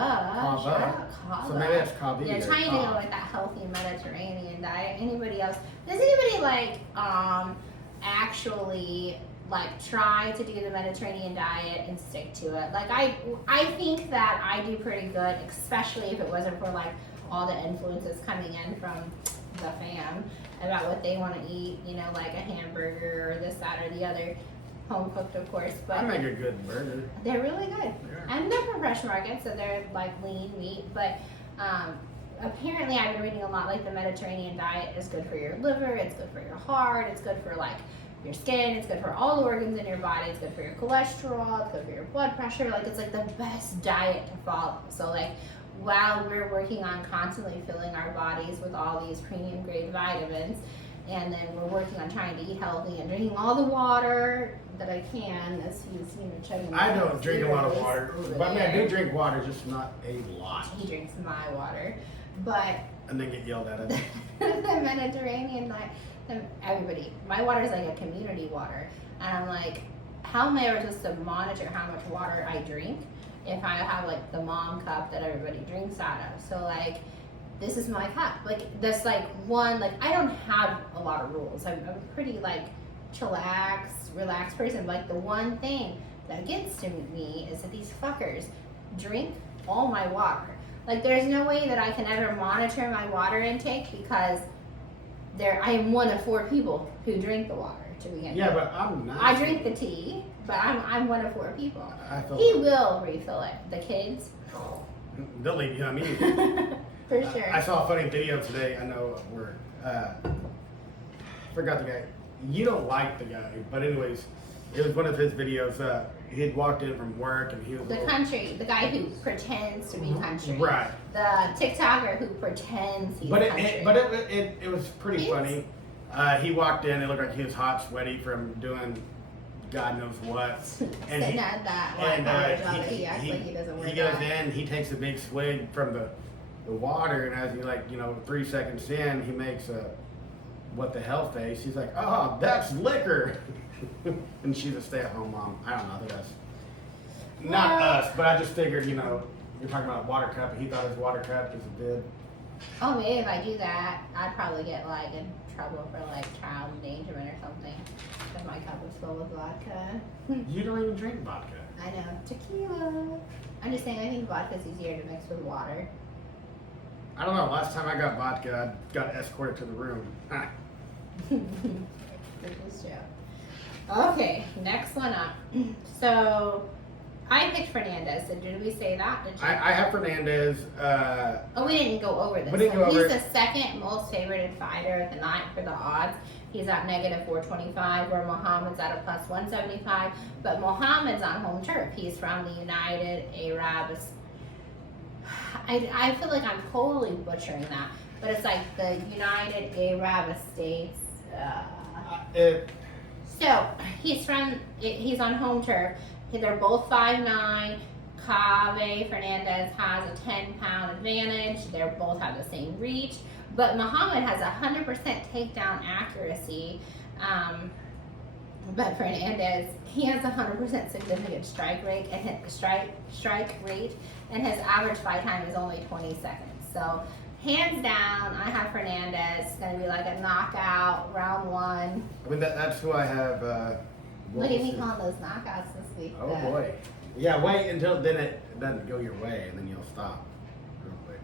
Kava. So maybe that's Kava. Yeah, trying to go like that healthy Mediterranean diet. Anybody else? Does anybody actually try to do the Mediterranean diet and stick to it? Like I think that I do pretty good, especially if it wasn't for all the influences coming in from the fam about what they want to eat. Like a hamburger or this, that, or the other. Home cooked, of course, but I make a good burger. They're really good, Yeah. and they're from Fresh Market, so they're lean meat. But apparently, I've been reading a lot. The Mediterranean diet is good for your liver. It's good for your heart. It's good for your skin. It's good for all the organs in your body. It's good for your cholesterol. It's good for your blood pressure. It's the best diet to follow. So while we're working on constantly filling our bodies with all these premium grade vitamins, and then we're working on trying to eat healthy and drinking all the water that I can, as he's chugging. I don't drink a lot of water, but I do drink water, just not a lot. He drinks my water, but and then get yelled at. The Mediterranean everybody, my water is like a community water, and I'm like, how am I ever supposed to monitor how much water I drink if I have the mom cup that everybody drinks out of? So this is my cup. That's one, I don't have a lot of rules. I'm pretty relaxed person. The one thing that gets to me is that these fuckers drink all my water. There's no way that I can ever monitor my water intake because I am one of 4 people who drink the water to begin with. Yeah, but I'm not. I drink the tea, but I'm one of 4 people. He will refill it. The kids, they'll leave you on me. for sure. I saw a funny video today. I know where forgot the guy. You don't like the guy, but anyways, it was one of his videos. He had walked in from work and he was the guy who pretends to be country. Right. The TikToker who pretends he's country. But it was pretty funny. He walked in. It looked like he was hot, sweaty from doing God knows what. And he acts like he doesn't work he goes out. in. He takes a big swig from the water, and as he 3 seconds in, he makes a what the hell face. He's like, oh, that's liquor. And she's a stay-at-home mom. I don't know. That's not us, but I just figured, you're talking about a water cup, and he thought his water cup was a bib. Oh, maybe if I do that, I'd probably get in trouble for child endangerment or something. If my cup was full of vodka. You don't even drink vodka. I know. Tequila. I'm just saying, I think vodka's easier to mix with water. I don't know. Last time I got vodka, I got escorted to the room. Which is true. Okay, next one up. So, I picked Fernandez. Did we say that? Did you? I have Fernandez. We didn't go over this. We didn't go over He's the second most favorited fighter at the night for the odds. He's at -425, where Muhammad's at a +175. But Muhammad's on home turf. He's from the United Arab. I feel like I'm totally butchering that, but it's like the United Arab Estates. So he's on home turf. They're both 5'9". Cave Fernandez has a 10-pound advantage. They both have the same reach, but Muhammad has 100% takedown accuracy. But Fernandez, he has 100% significant strike rate and his average fight time is only 20 seconds. So hands down, I have Fernandez. It's gonna be like a knockout, round 1. I mean, that's who I have. Look at me calling those knockouts this week. Oh boy. Yeah, wait until then it doesn't go your way, and then you'll stop real quick.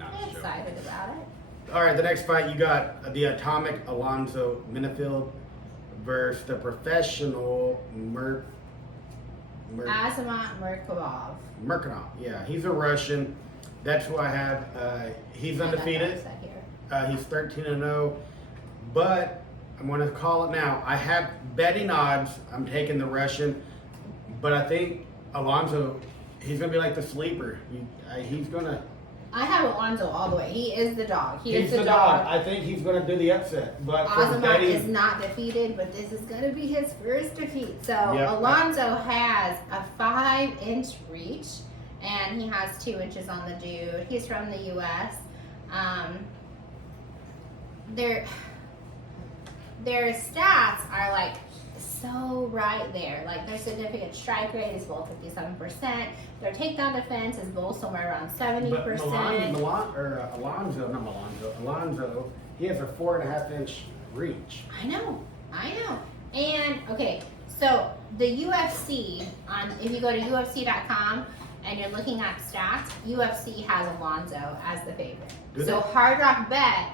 I'm excited about it. All right, the next fight you got the Atomic Alonzo Minifield versus the professional Azamat Murkabov. Murkanov. Yeah, he's a Russian. That's who I have. He's undefeated. He's 13-0, but I'm going to call it now. I have betting odds. I'm taking the Russian, but I think Alonzo, he's going to be like the sleeper. He's going to. I have Alonzo all the way. He is the dog. He's the dog. I think he's going to do the upset. But Azamat is not defeated, but this is going to be his first defeat. So yep. Alonzo has a 5-inch reach, and he has 2 inches on the dude. He's from the U.S. Their stats are like so right there. Like their significant strike rate is both 57%. Their takedown defense is both somewhere around 70%. Alonzo, he has a 4.5-inch reach. I know. And okay, so the UFC if you go to UFC.com and you're looking at stats, UFC has Alonzo as the favorite. So Hard Rock Bet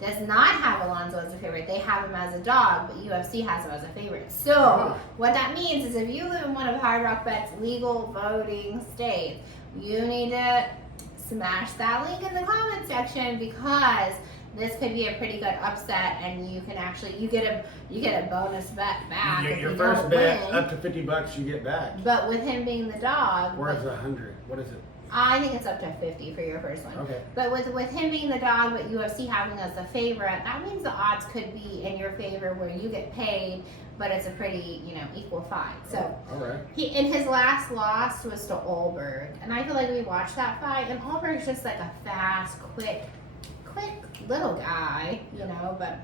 does not have Alonzo as a favorite. They have him as a dog, but UFC has him as a favorite. So what that means is if you live in one of Hard Rock Bet's legal voting states, you need to smash that link in the comment section, because this could be a pretty good upset, and you can actually you get a bonus bet back. Your first bet up to $50 you get back. But with him being the dog, where's 100? What is it? I think it's up to 50 for your first one. Okay. But with him being the dog, but UFC having as the favorite, that means the odds could be in your favor, where you get paid, but it's a pretty, equal fight. So all right. His last loss was to Olberg, and I feel like we watched that fight, and Olberg's just like a fast, quick little guy, but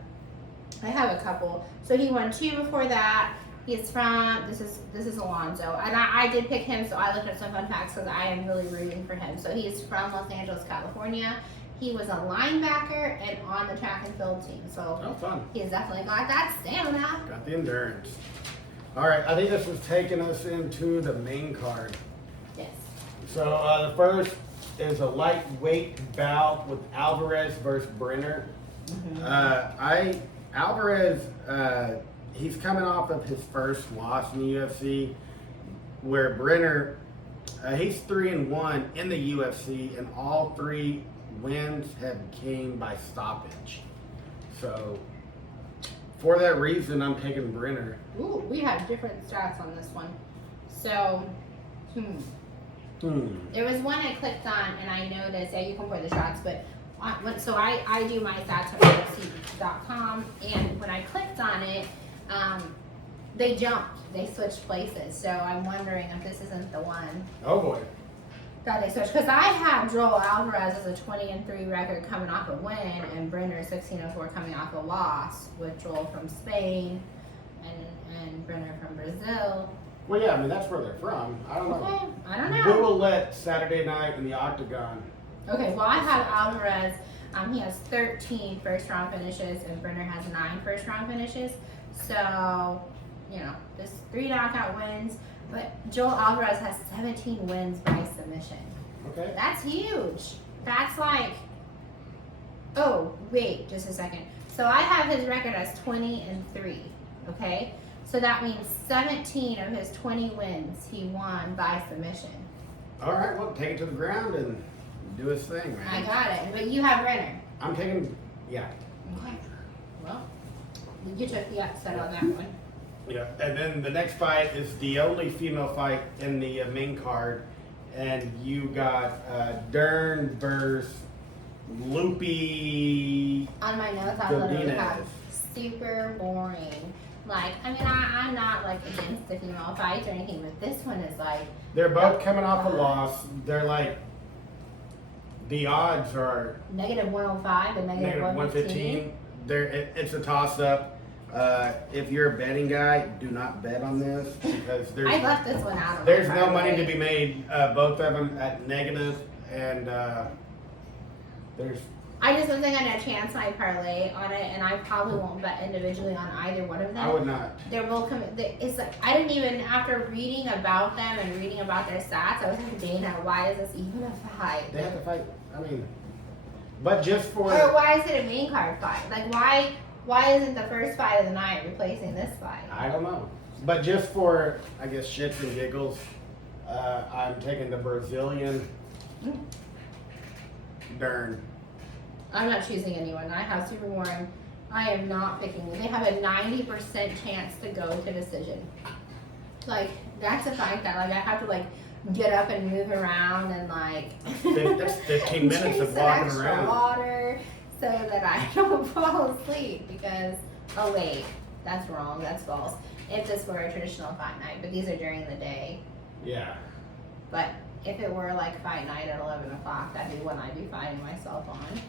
I have a couple. So he won 2 before that. He's from, this is Alonzo, and I did pick him, so I looked up some fun facts because I am really rooting for him. So he's from Los Angeles, California. He was a linebacker and on the track and field team. So fun. He's definitely got that stamina. Got the endurance. All right, I think this is taking us into the main card. Yes. So the first is a lightweight bout with Alvarez versus Brenner. Mm-hmm. Alvarez, he's coming off of his first loss in the UFC, where Brenner, he's 3-1 in the UFC, and all 3 wins have came by stoppage. So for that reason, I'm taking Brenner. Ooh, we have different stats on this one. So, there was one I clicked on, and I noticed, you can put the shots, but so I do my stats on UFC.com, and when I clicked on it, they jumped. They switched places. So I'm wondering if this isn't the one. Oh boy. That they switched. Because I have Joel Alvarez as a 20-3 record coming off a win, and Brenner 16-4 coming off a loss, with Joel from Spain and Brenner from Brazil. Well, yeah, I mean, that's where they're from. I don't know. Okay, I don't know. Who will let Saturday night in the Octagon? Okay, well, I have Alvarez. He has 13 first-round finishes, and Brenner has 9 first-round finishes. So, there's 3 knockout wins, but Joel Alvarez has 17 wins by submission. Okay. That's huge. That's like, oh, wait, just a second. So I have his record as 20-3, okay? So that means 17 of his 20 wins he won by submission. All right, well, take it to the ground and do his thing, man. I got it. But you have Renner. I'm taking, yeah. Okay. Well, you took the upset on that one. Yeah, and then the next fight is the only female fight in the main card, and you got Dern versus Loopy. On my notes, I literally have super boring. Like, I mean, I'm not like against the female fights or anything, but this one is like. They're both coming off a loss. They're like, the odds are negative 105 and negative 115. It's a toss up. If you're a betting guy, do not bet on this because there's. I left this one out. There's no money to be made. Both of them at negative, and there's. I just wasn't gonna chance my parlay on it, and I probably won't bet individually on either one of them. I would not. They're both coming. It's like I didn't even after reading about them and reading about their stats. I was like, Dana, why is this even a fight? They have to fight. I mean, but just for. Or why is it a main card fight? Like why isn't the first fight of the night replacing this fight? I don't know. But just for I guess shits and giggles, I'm taking the Brazilian. Dern. I'm not choosing anyone. I have Super Warren. I am not picking. They have a 90% chance to go to decision. Like, that's a fight that, like, I have to, like, get up and move around and, like... That's 15 minutes of walking around. Water so that I don't fall asleep because... Oh, wait. That's wrong. That's false. If this were a traditional fight night. But these are during the day. Yeah. But if it were, like, fight night at 11 o'clock, that'd be when I'd be fighting myself on.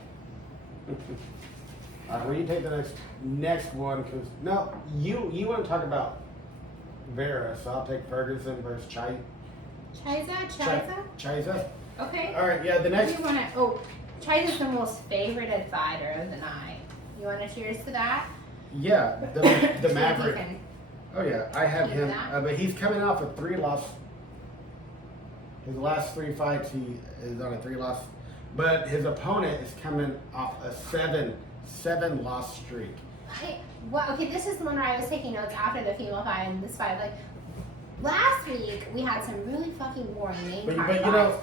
All right, well, you take the next one because no, you want to talk about Vera, so I'll take Ferguson versus Chiesa. Okay. All right, yeah, the next. Chiesa's the most favorited fighter of the night. You want to cheers to that? Yeah, the Maverick. Oh yeah, I have him, but he's coming off a 3-loss. His last 3 fights, he is on a 3-loss. But his opponent is coming off a 7-loss streak. Okay, this is the one where I was taking notes after the female fight and this fight. Like, last week, we had some really fucking boring main card fights. You know,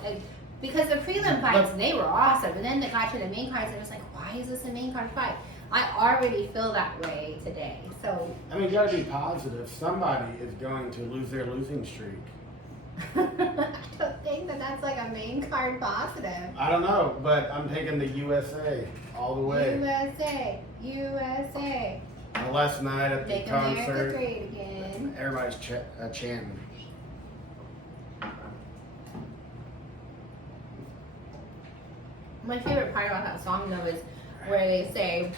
because the prelim fights, they were awesome. But then they got to the main cards and it was like, why is this a main card fight? I already feel that way today. So I mean, you gotta be positive. Somebody is going to lose their losing streak. I don't think that's like a main card positive. I don't know, but I'm taking the USA all the way. USA. Last night at the Make concert, America great again. everybody's chanting. My favorite part about that song though is where they say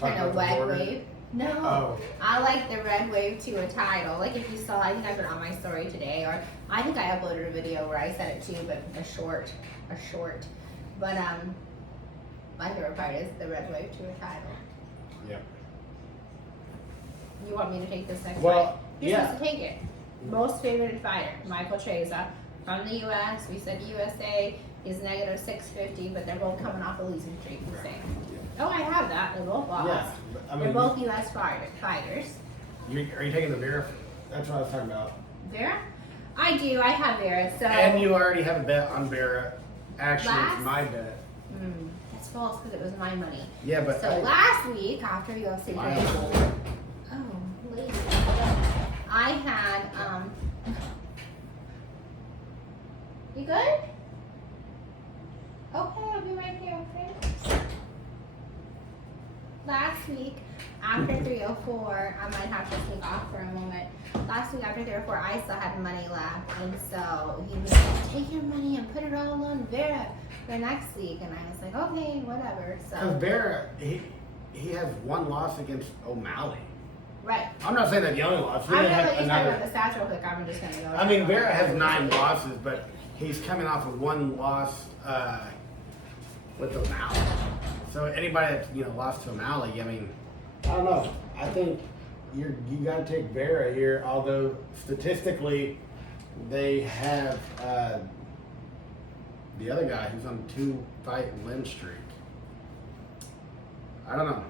kind of wet wave. No, I like the red wave to a title. Like if you saw, I think I put it on my story today, or I think I uploaded a video where I said it too, but a short. But my favorite part is the red wave to a title. Yep. You want me to take this next fight? Well, You're supposed to take it. Most favored fighter, Michael Chiesa from the U.S. We said USA is negative 650, but they're both coming off a losing streak. The same. Oh, I have that. They're both lost. Yeah, I mean, they're both U.S. fighters. Are you taking the Vera? That's what I was talking about. Vera? I do. I have Vera. So. And you already have a bet on Vera. Actually, it's my bet. That's false because it was my money. Yeah, but so last week after UFC, lady, I had You good? Okay, I'll be right here. Okay. Last week, after 304, I might have to sneak off for a moment. Last week after 304, I still had money left, and so he was like, "Take your money and put it all on Vera for next week." And I was like, "Okay, whatever." So because Vera, he has 1 loss against O'Malley. Right. I'm not saying that the only loss. I'm gonna let you talk about the stats real quick. I'm just gonna go. I mean, Vera has 9 losses, but he's coming off of 1 loss with O'Malley. So anybody that lost to O'Malley, I mean, I don't know. I think you got to take Vera here. Although statistically, they have the other guy who's on 2-fight win streak. I don't know.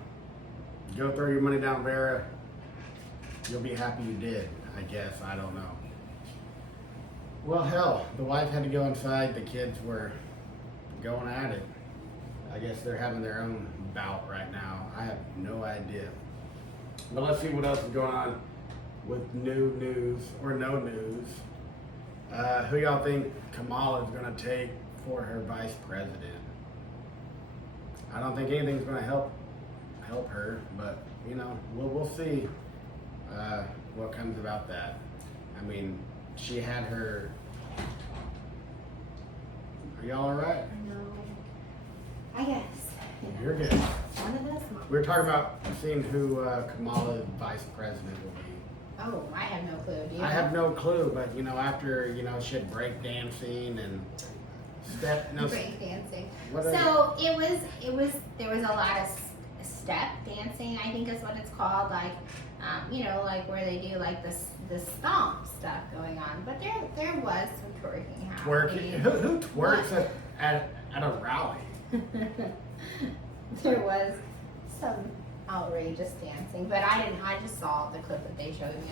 Go throw your money down Vera. you'll be happy you did, I guess. I don't know. Well, hell, the wife had to go inside. The kids were going at it. I guess they're having their own bout right now. I have no idea. But let's see what else is going on with new news or no news. Who y'all think Kamala is going to take for her vice president? I don't think anything's going to help her, but we'll see what comes about that. I mean, she had her. Are y'all all right? No, I guess. You're good. One of those. We were talking about seeing who Kamala's vice president will be. Oh, I have no clue. Do you? I have no clue, but after she had break dancing and break dancing. So it was there was a lot of step dancing, I think is what it's called, like like where they do like the stomp stuff going on. But there was some twerking happening. Who twerks at a rally? There was some outrageous dancing, but I just saw the clip that they showed me.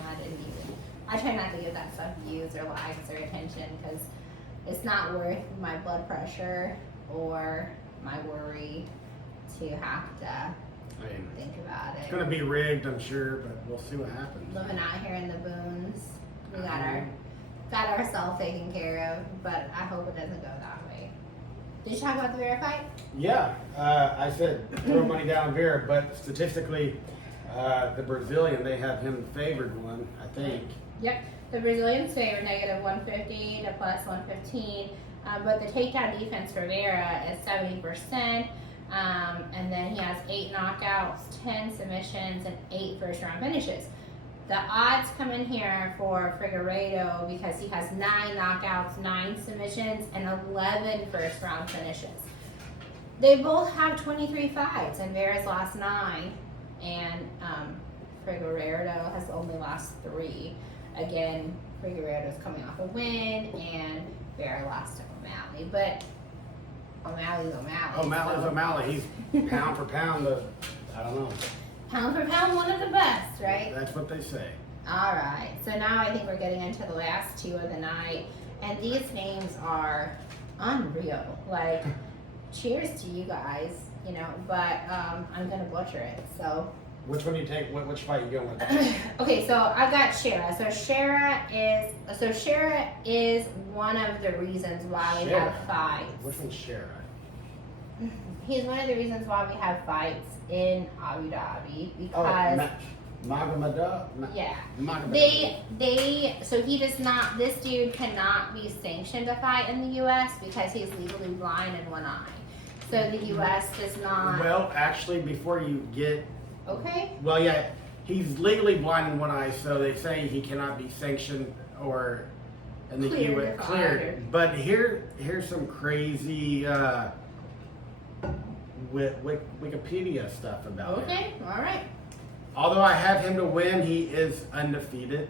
I try not to give that stuff views or likes or attention, because it's not worth my blood pressure or my worry to have to think about it. It's gonna be rigged, I'm sure, but we'll see what happens. Living out here in the boons, we got ourselves taken care of, but I hope it doesn't go that way. Did you talk about the Vera fight? Yeah, I said throw money down Vera, but statistically, the Brazilian, they have him favored one, I think. Yep, the Brazilians favored negative 150 to plus 115, but the takedown defense for Vera is 70%, and then he has 8 knockouts, 10 submissions, and 8 first-round finishes. The odds come in here for Figueiredo because he has 9 knockouts, 9 submissions, and 11 first-round finishes. They both have 23 fights, and Vera's lost 9, and Figueiredo has only lost 3. Again, Figueiredo's coming off a win, and Vera lost to O'Malley, but O'Malley's O'Malley. O'Malley's O'Malley. He's pound for pound I don't know. Pound for pound, one of the best, right? That's what they say. All right, so now I think we're getting into the last 2 of the night, and these names are unreal. Like, cheers to you guys, but I'm gonna butcher it, so. Which one do you take? Which fight you going with? Okay, so I got Shera. So Shera is one of the reasons why we have fights. Which one's Shera? He's one of the reasons why we have fights in Abu Dhabi, because Magomed. yeah, Magomed. so he does not. This dude cannot be sanctioned to fight in the U.S. because he's legally blind in one eye. So the U.S. does not. Well, actually, before you get. Okay. Well, yeah, he's legally blind in one eye, so they say he cannot be sanctioned or in the U.S. cleared. But here's some crazy Wikipedia stuff about him. Okay. All right. Although I have him to win, he is undefeated.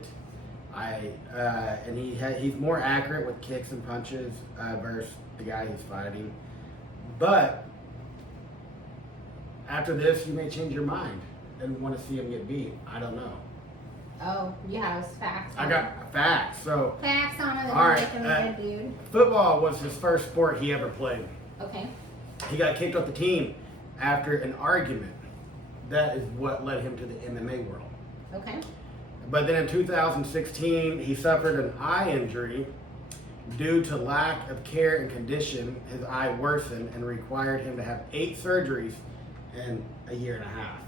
And he's more accurate with kicks and punches versus the guy he's fighting. But after this, you may change your mind and want to see him get beat. I don't know. Oh, you have facts. I got facts. So facts on it. All right. Dude. Football was his first sport he ever played. Okay. He got kicked off the team after an argument. That is what led him to the MMA world. Okay. But then in 2016, he suffered an eye injury. Due to lack of care and condition, his eye worsened and required him to have 8 surgeries in a year and a half.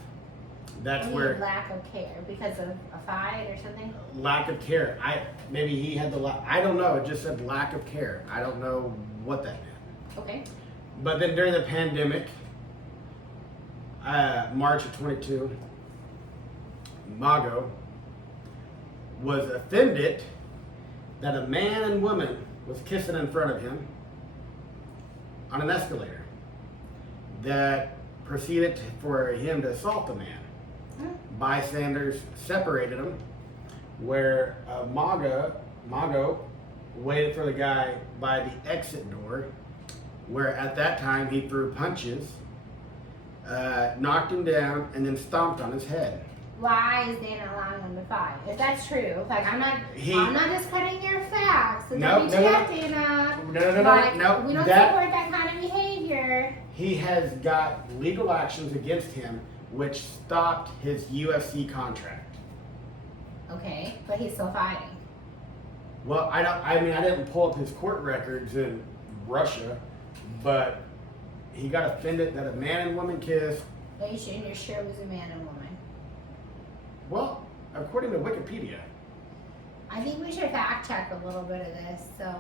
That's where lack of care because of a fight or something. Lack of care. Maybe he had I don't know. It just said lack of care. I don't know what that meant. Okay. But then during the pandemic, March of 22, Mago was offended that a man and woman was kissing in front of him on an escalator that proceeded for him to assault the man. Bystanders separated him, where Mago waited for the guy by the exit door, where at that time he threw punches, knocked him down, and then stomped on his head. why is Dana allowing him to fight? If that's true, like I'm not discrediting your facts. So No, Dana. No. We don't support that kind of behavior. He has got legal actions against him, which stopped his UFC contract. Okay, but he's still fighting. Well, I didn't pull up his court records in Russia, but he got offended that a man and woman kissed. Are you sure it was a man and woman? Well, according to Wikipedia. I think we should fact check a little bit of this, so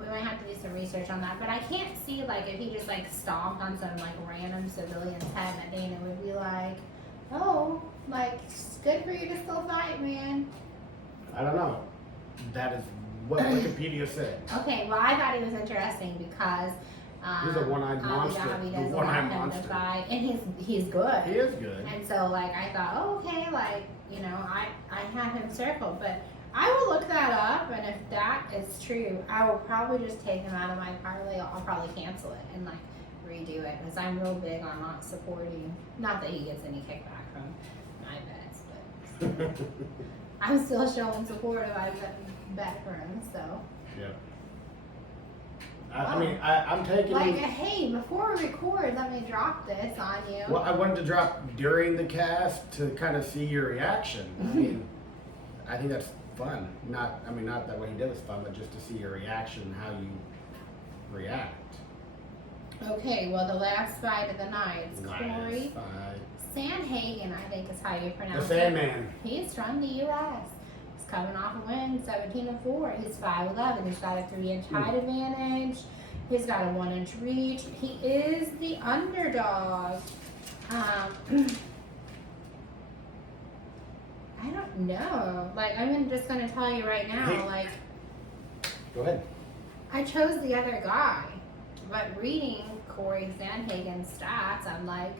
we might have to do some research on that. But I can't see like if he just like stomped on some like random civilian's head that Dana would be like, oh, like it's good for you to still fight, man. I don't know. That is what Wikipedia said. Okay, well I thought he was interesting because he's a one-eyed monster. Abu Dhabi The doesn't one-eyed want him monster. to fight, and he's good. He is good. And so like I thought, oh, okay, like you know, I have him circled, but I will look that up, and if that is true, I will probably just take him out of my parlay. I'll probably cancel it and like redo it because I'm real big on not supporting. Not that he gets any kickback from my bets, but I'm still showing support if I bet for him. So. Yeah. I'm taking. Like, hey, before we record, let me drop this on you. Well, I wanted to drop during the cast to kind of see your reaction. I mean, I think that's fun. Not that what he did was fun, but just to see your reaction, how you react. Okay, well, the last fight of the night is Corey fight. Sandhagen, I think is how you pronounce The it. Sandman. He's from the U.S. He's coming off a win, 17-4. He's 5'11". He's got a 3-inch height advantage. He's got a 1-inch reach. He is the underdog. I don't know. Like, I'm just gonna tell you right now. Hey. Like, Go ahead. I chose the other guy, but reading Corey Sandhagen's stats, I'm like,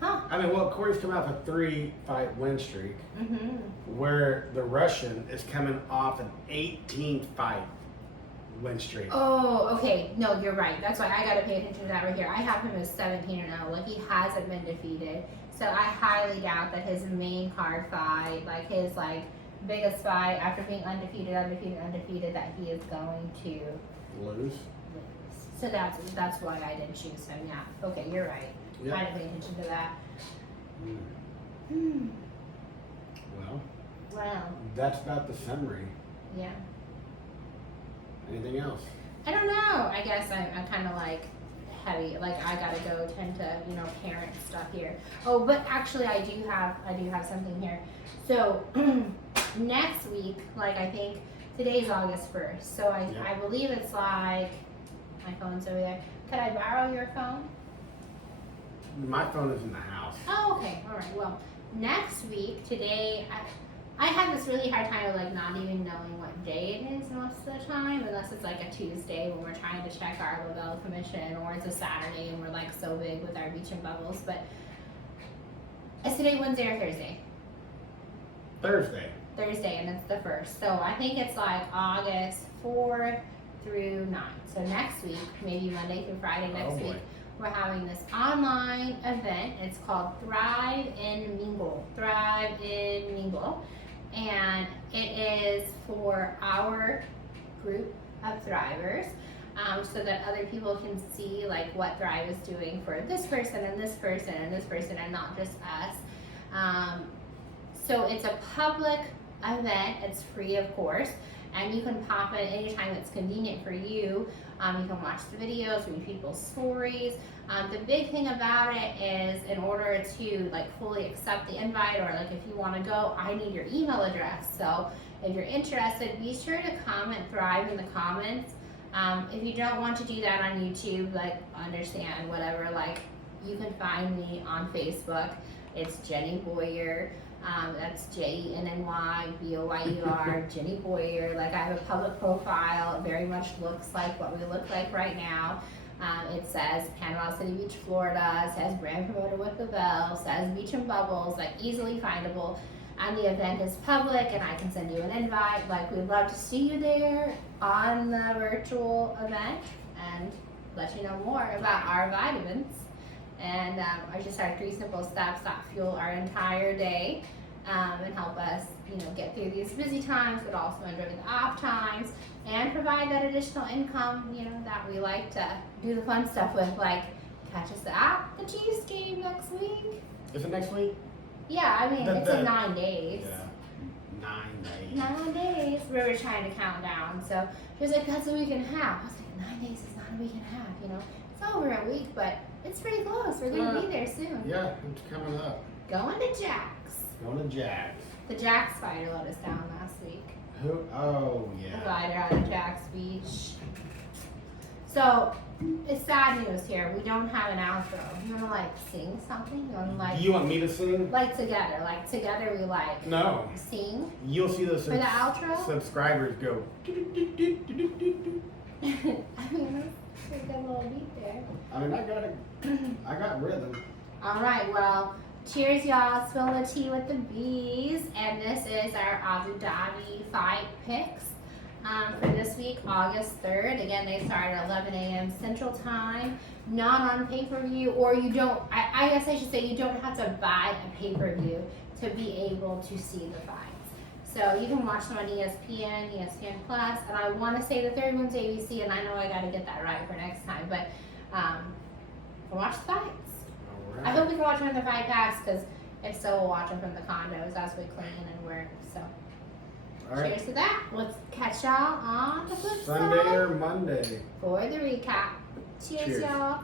huh. I mean, well, Corey's coming off a 3-fight win streak, Mm-hmm. where the Russian is coming off an 18-fight win streak. Oh, okay. No, you're right. That's why I gotta pay attention to that right here. I have him as 17-0. Like he hasn't been defeated. So I highly doubt that his main card fight, like his like biggest fight after being undefeated, that he is going to Lose. So that's why I didn't choose him. Yeah. Okay, you're right. Yep. I didn't pay attention to that. Well, Wow. that's about the summary. Yeah. Anything else? I don't know. I guess I'm kind of like heavy. Like I gotta go tend to parent stuff here. Oh, but actually I do have something here. So next week, like I think today's August 1st. So I believe it's like my phone's over there. Could I borrow your phone? My phone is in the house. Oh, okay. All right. Well, next week, today, I have this really hard time of like not even knowing what day it is most of the time, unless it's like a Tuesday when we're trying to check our Lavelle commission, or it's a Saturday and we're like so big with our beach and bubbles. But is today Wednesday or Thursday? Thursday, and it's the 1st. So I think it's like August 4th through 9th. So next week, maybe Monday through Friday next week, we're having this online event. It's called Thrive in Mingle. And it is for our group of Thrivers, so that other people can see like what Thrive is doing for this person and this person and this person, and not just us. So it's a public event. It's free, of course, and you can pop in anytime it's convenient for you. You can watch the videos, read people's stories. The big thing about it is, in order to like fully accept the invite, or like if you want to go, I need your email address. So if you're interested, be sure to comment Thrive in the comments. If you don't want to do that on YouTube, like understand, whatever, like you can find me on Facebook. It's Jenny Boyer. That's JennyBoyer, Jenny Boyer. Like I have a public profile. It very much looks like what we look like right now. It says Panama City Beach, Florida. It says brand promoter with Lavelle. It says Beach and Bubbles, like easily findable. And the event is public, and I can send you an invite. Like we'd love to see you there on the virtual event and let you know more about our vitamins. And I just had 3 simple steps that fuel our entire day. and help us, get through these busy times, but also enjoy the off times and provide that additional income, that we like to do the fun stuff with, like catch us at the Chiefs game next week. Is it next week? Yeah, I mean, it's in 9 days. Yeah, 9 days. 9 days. We were trying to count down, so she was like, that's a week and a half. I was like, 9 days is not a week and a half, It's over a week, but it's pretty close. We're going to be there soon. Yeah, it's coming up. Going to Jack's. Going to Jack's. The Jack's fighter let us down last week. Who? Oh, yeah. The fighter out of Jack's Beach. So, it's sad news here. We don't have an outro. You want to, sing something? Do you want me to sing? Together. Together we, No. sing? You'll see the For the outro? subscribers go. I mean, there's a little beat there. I mean, I got rhythm. All right, well, cheers, y'all. Spill the tea with the bees. And this is our Abu Dhabi fight picks for this week, August 3rd. Again, they start at 11 a.m. Central Time. Not on pay-per-view, or you don't, I guess I should say you don't have to buy a pay-per-view to be able to see the fights. So you can watch them on ESPN, ESPN Plus, and I want to say the third one's ABC, and I know I got to get that right for next time, but watch the fights. All right. I hope we can watch them in the Fight Pass, because if so, we'll watch them from the condos as we clean and work. So, All right. cheers to that. Let's catch y'all on the flip Sunday side or Monday. for the recap. Cheers. Cheers. Y'all.